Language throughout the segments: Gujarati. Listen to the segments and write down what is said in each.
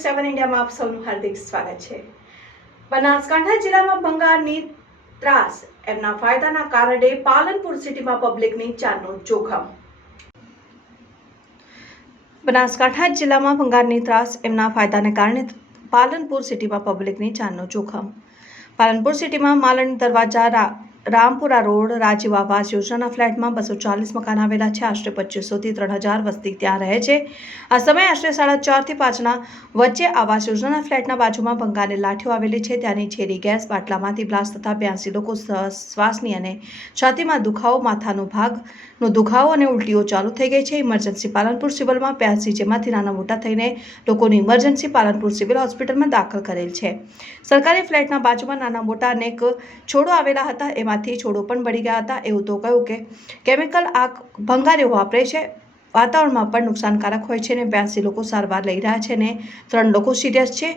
ન્યૂઝ સેવન ઇન્ડિયામાં આપ સૌનું હાર્દિક સ્વાગત છે. બનાસકાંઠા જિલ્લામાં ભંગારની ત્રાસ એમના ફાયદાના કારણે પાલનપુર સિટીમાં પબ્લિકની જાનનું જોખમ. બનાસકાંઠા જિલ્લામાં ભંગારની ત્રાસ એમના ફાયદાને કારણે પાલનપુર સિટીમાં પબ્લિકની જાનનું જોખમ. પાલનપુર સિટીમાં માલણ દરવાજા રામપુરા રોડ, રાજીવ આવાસ યોજનાના ફ્લેટમાં બસો ચાલીસ મકાન આવેલા છે. આશરે પચીસોથી ત્રણ હજાર વસ્તી ત્યાં રહે છે. આ સમય આશરે સાડા ચારથી પાંચના વચ્ચે આવાસ યોજનાના ફ્લેટના બાજુમાં ભંગારની લાઠીઓ આવેલી છે. ત્યાંની ઝેરી ગેસ બાટલામાંથી બ્લાસ્ટ થતાં બ્યાસી લોકો શ્વાસની અને છાતીમાં દુખાવો, માથાનો ભાગનો દુખાવો અને ઉલટીઓ ચાલુ થઈ ગઈ છે. ઇમરજન્સી પાલનપુર સિવિલમાં બ્યાસી જેમાંથી નાના મોટા થઈને લોકોની ઇમરજન્સી પાલનપુર સિવિલ હોસ્પિટલમાં દાખલ કરેલ છે. સરકારી ફ્લેટના બાજુમાં નાના મોટા અનેક છોડો આવેલા હતા. એમાંથી છોડો પણ બળી ગયા હતા, એવું તો કહ્યું કે કેમિકલ આગ એવું વાપરે છે. વાતાવરણમાં પણ નુકસાનકારક હોય છે ને બ્યાસી લોકો સારવાર લઈ રહ્યા છે ને ત્રણ લોકો સિરિયસ છે.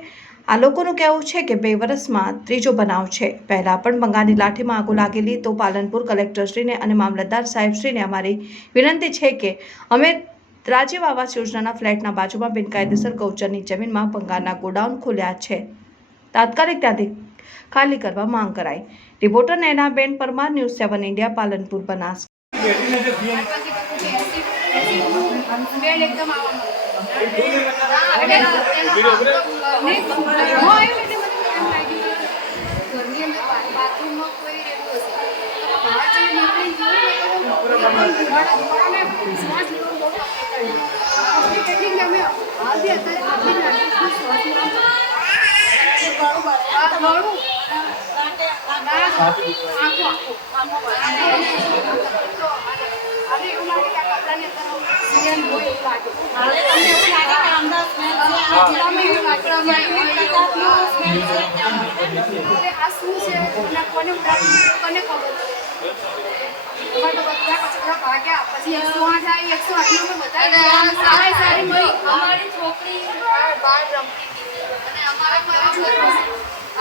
આ લોકોનું કહેવું છે કે બે વર્ષમાં ત્રીજો બનાવ છે. પહેલાં પણ બંગાળની લાઠીમાં આગો લાગેલી તો પાલનપુર કલેક્ટરશ્રીને અને મામલતદાર સાહેબશ્રીને અમારી વિનંતી છે કે અમે રાજીવ આવાસ યોજનાના ફ્લેટના બાજુમાં બિનકાયદેસર ગૌચરની જમીનમાં ભંગારના ગોડાઉન ખોલ્યા છે. તાત્કાલિક ત્યાંથી ખાલી કરવા માંગ કરાઈ reporter Nainaben Parmar, news seven India, Palanpur, Banas. આપણે કેટલી અમે આજે અત્યારે નાની શ્વાસ અમારે તો બધા કચરા ભાગ્યા પછી એકસો આઠ આવી એકસો આઠ માં બધા સારી સારી મળી અમારી છોકરી બહાર રમતી હતી અને અમારા ઘરે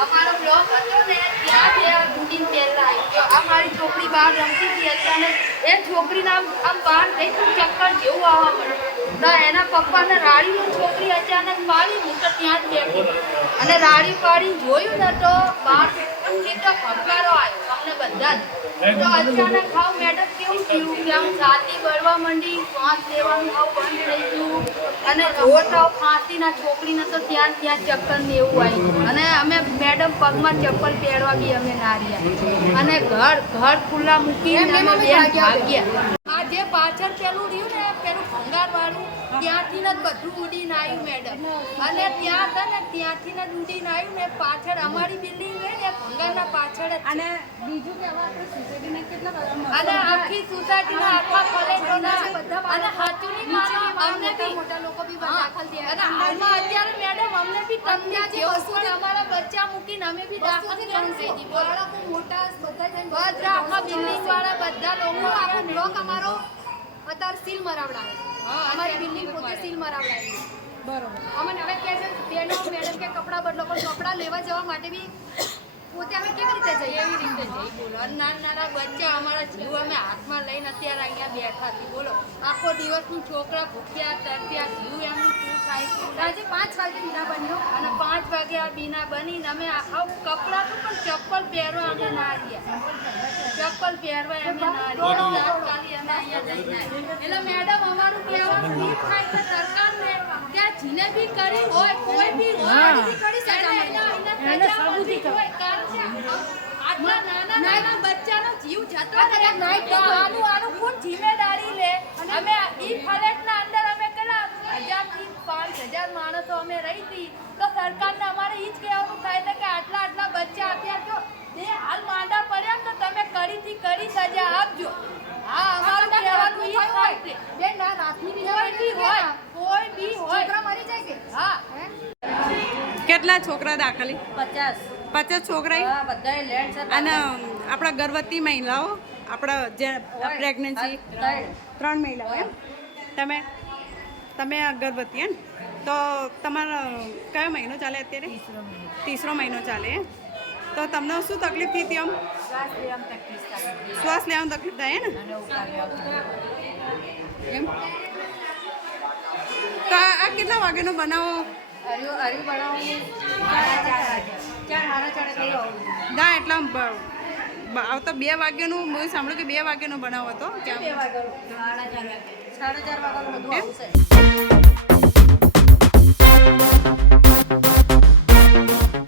અમારો બ્લોક હતો ને, ત્યાં બે બુકિંગ પહેલા આવી આ મારી છોકરી બહાર રમતી હતી અચાનક એ છોકરીના આમ આમ બહાર તો ચક્કર જેવું આવવા મળ્યું. તો એના પપ્પાને રાડીનું છોકરી અચાનક મારી હું તો ત્યાં જ બેઠી. અને રાડી પાડી જોયું ને તો બહાર કેટલો ભંગારો આવ્યો અમને બધા જ તો અચાનક હાવ મેડમ કેવું થયું? કે આમ છાતી બળવા માંડી શ્વાસ લેવાનું હાવ બંધ થઈ ગયું. અને જોર હાવ ખાંસીના છોકરીને તો ત્યાં ત્યાં ચક્કર ને એવું આવ્યું અને અમે મેડમ પગમાં ચપ્પલ પહેરવા બી અમે ના રહ્યા. અને ઘર ઘર ખુલ્લા મૂકીને અમે બેન ભાગ્યા. આ જે પાછળ પેલું રહ્યું ને પેલું ભંગાર વાળું ત્યાંથી ને બધું ઉડીને આવ્યું મેડમ અને ત્યાં હતા ને ત્યાંથી ને ઉડીને આવ્યું ને પાછળ અમારી બિલ્ડિંગ રહી ને ભંગારના પાછળ. અને બીજું કે હવે આપણે સોસાયટીને કેટલા અને આખી સોસાયટીના આખા કોલેજોના અને હાચુની માનો અમને બી મોટા લોકો બી દાખલ થયા. અને હાલમાં અત્યારે મેડમ અમને બી તકલીફ જેવું છે અમારા બચ્ચા મૂકીને અમે બી દાખલ થઈ ગઈ બાળકો મોટા બધા બધા આખા બિલ્ડિંગ વાળા બધા લોકો આખો બ્લોક અમારો અત્યારે સીલ મરાવડાવે હા, અમારી બિલ્ડિંગ પોતે સીલ મરાવડા બરોબર. અમને હવે કહે છે બેનો મેડમ કે કપડાં બદલો પણ કપડાં લેવા જવા માટે બી પોતે અમે કેવી રીતે જઈએ? એવી રીતે જઈ બોલો. નાના નાના બચ્ચા અમારા જીવ અમે હાથમાં લઈને અત્યારે અહીંયા બેઠા છીએ બોલો. આખો દિવસ હું છોકરા ભૂખ્યા તરફ્યા જીવ એમનું શું થાય આજે પાંચ વાગે બીના બન્યો. અને પાંચ વાગે આ બીના બનીને અમે આખા કપડાં તો પણ ચપ્પલ પહેરવા અમે ના રહ્યા. ચપ્પલ પહેરવા અમે ના રહ્યા. તાત્કાલિક અમે અહીંયા જઈને એટલે મેડમ અમારું કહેવાનું એ થાય કે સરકારને ત્યાં જીને બી કરી હોય કોઈ બી હોય કરી સજા એને આટલા નાના નાના બચ્ચાનો જીવ જતો તો આનું આનું કોણ જિમ્મેદારી લે. અમે ઈ ફ્લેટના અંદર અમે કેટલા પાંચ હજાર માણસો અમે રહી હતી. તો સરકારને અમારે ઈ જ કહેવાનું થાય છે કે આટલા આટલા બચ્ચા અત્યારે જો બે હાલ માંદા પડ્યા ને તો તમે કરીથી કરી સજા આપજો હા અમારું કહેવાનું ઈ જ થાય છે બેન ના રાતની દીના કોઈ બી હોય કોઈ બી હોય છોકરા મરી જાય કે હા હે કેટલા છોકરા દાખલી? પચાસ. પચાસ છોકરા હા બધાય લેન્ડ છે અને આપણા ગર્ભવતી મહિલાઓ આપણા જે પ્રેગ્નન્સી ત્રણ. મહિલાઓ એમ? તમે તમે આ ગર્ભવતી એમ? તો તમારો કયો મહિનો ચાલે અત્યારે? તીસરો મહિનો. ચાલે એમ? તો તમને શું તકલીફ થઈ હતી આમ? શ્વાસ લેવામાં તકલીફ થાય. ને એમ? તો આ કેટલા વાગ્યાનો બનાવો? હરિયો હરિયું બનાવવાનું ના એટલે આવતા બે વાગ્યાનું મેં સાંભળ્યું કે બે વાગ્યાનો બનાવ હતો સાડા ચાર વાગે વાગ્યાનું બધું આવશે.